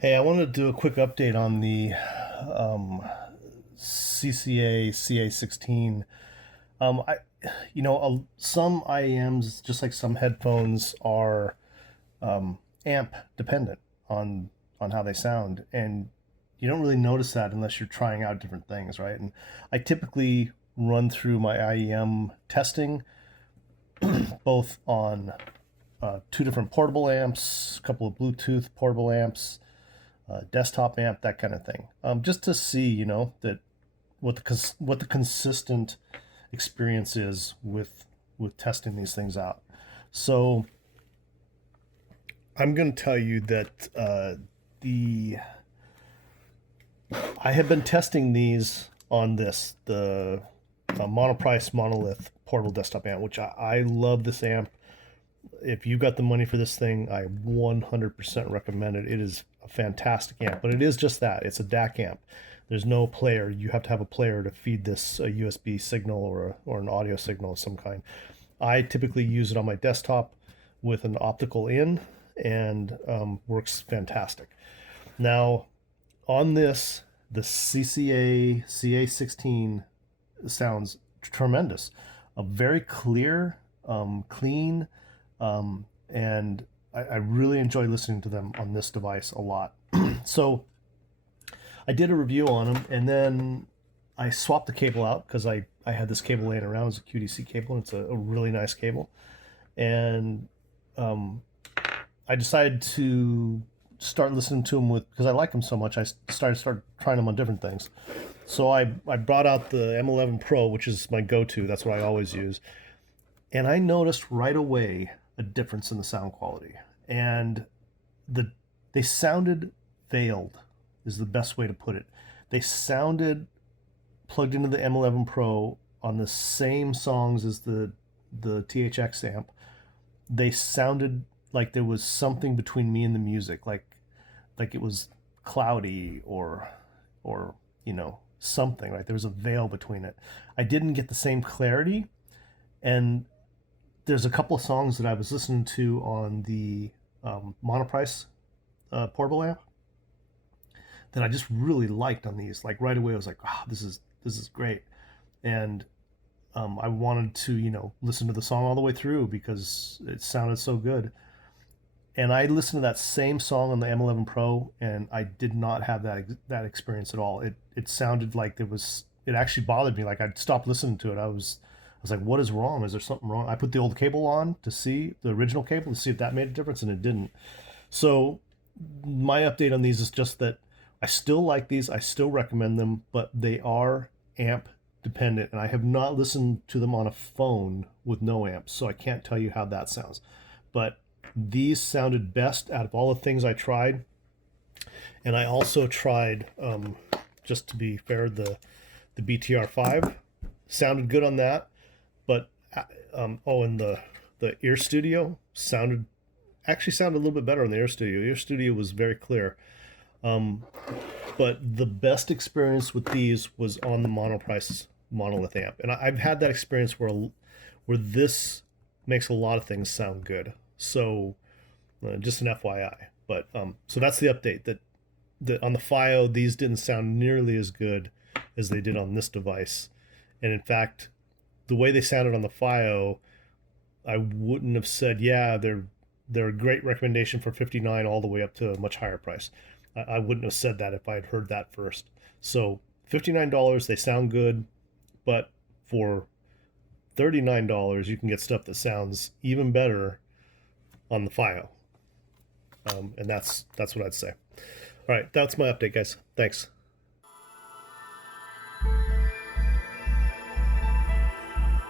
Hey, I wanted to do a quick update on the um, CCA CA16. I, some IEMs, just like some headphones, are amp dependent on on how they sound, and you don't really notice that unless you're trying out different things, right? And I typically run through my IEM testing both on two different portable amps, a couple of Bluetooth portable amps, desktop amp, that kind of thing, just to see, that what the consistent experience is with testing these things out. So I'm going to tell you that the I have been testing these on the Monoprice Monolith portable desktop amp, which I love this amp. If you got the money for this thing, I 100% recommend it. It is a fantastic amp, but it is just that. It's a DAC amp. There's no player. You have to have a player to feed this a USB signal or an audio signal of some kind. I typically use it on my desktop with an optical in, and works fantastic. Now, on this, the CCA CA16 sounds tremendous. A very clear, clean, and I really enjoy listening to them on this device a lot. So I did a review on them, and then I swapped the cable out because I had this cable laying around. It's a QDC cable, and it's a really nice cable. And um, I decided to start listening to them because I like them so much. I started trying them on different things. So I brought out the M11 Pro, which is my go-to. That's what I always use. And I noticed right away a difference in the sound quality. And the they sounded veiled is the best way to put it. They sounded plugged into the M11 Pro on the same songs as the THX amp. They sounded like there was something between me and the music, like it was cloudy or something, right? There was a veil between it. I didn't get the same clarity, and there's a couple of songs that I was listening to on the Monoprice portable amp that I just really liked on these. Like right away, I was like, "Ah, this is great," and I wanted to listen to the song all the way through because it sounded so good. And I listened to that same song on the M11 Pro, and I did not have that experience at all. It sounded like there was. It actually bothered me. Like I'd stopped listening to it. I was like, what is wrong? Is there something wrong? I put the old cable on to see the original cable to see if that made a difference, and it didn't. So my update on these is just that I still like these. I still recommend them, but they are amp dependent, and I have not listened to them on a phone with no amps, so I can't tell you how that sounds. But these sounded best out of all the things I tried. And I also tried, just to be fair, the BTR5 sounded good on that. But and the Ear Studio sounded a little bit better on the Ear Studio. Ear Studio was very clear. Um, but the best experience with these was on the Monoprice Monolith amp, and I've had that experience where this makes a lot of things sound good. So just an FYI. But so that's the update. That on the FiO, these didn't sound nearly as good as they did on this device, and in fact, the way they sounded on the FiO, I wouldn't have said, yeah, they're a great recommendation for 59 all the way up to a much higher price. I wouldn't have said that if I had heard that first. So $59, they sound good, but for $39, you can get stuff that sounds even better on the FiO. And that's what I'd say. All right, that's my update, guys. Thanks.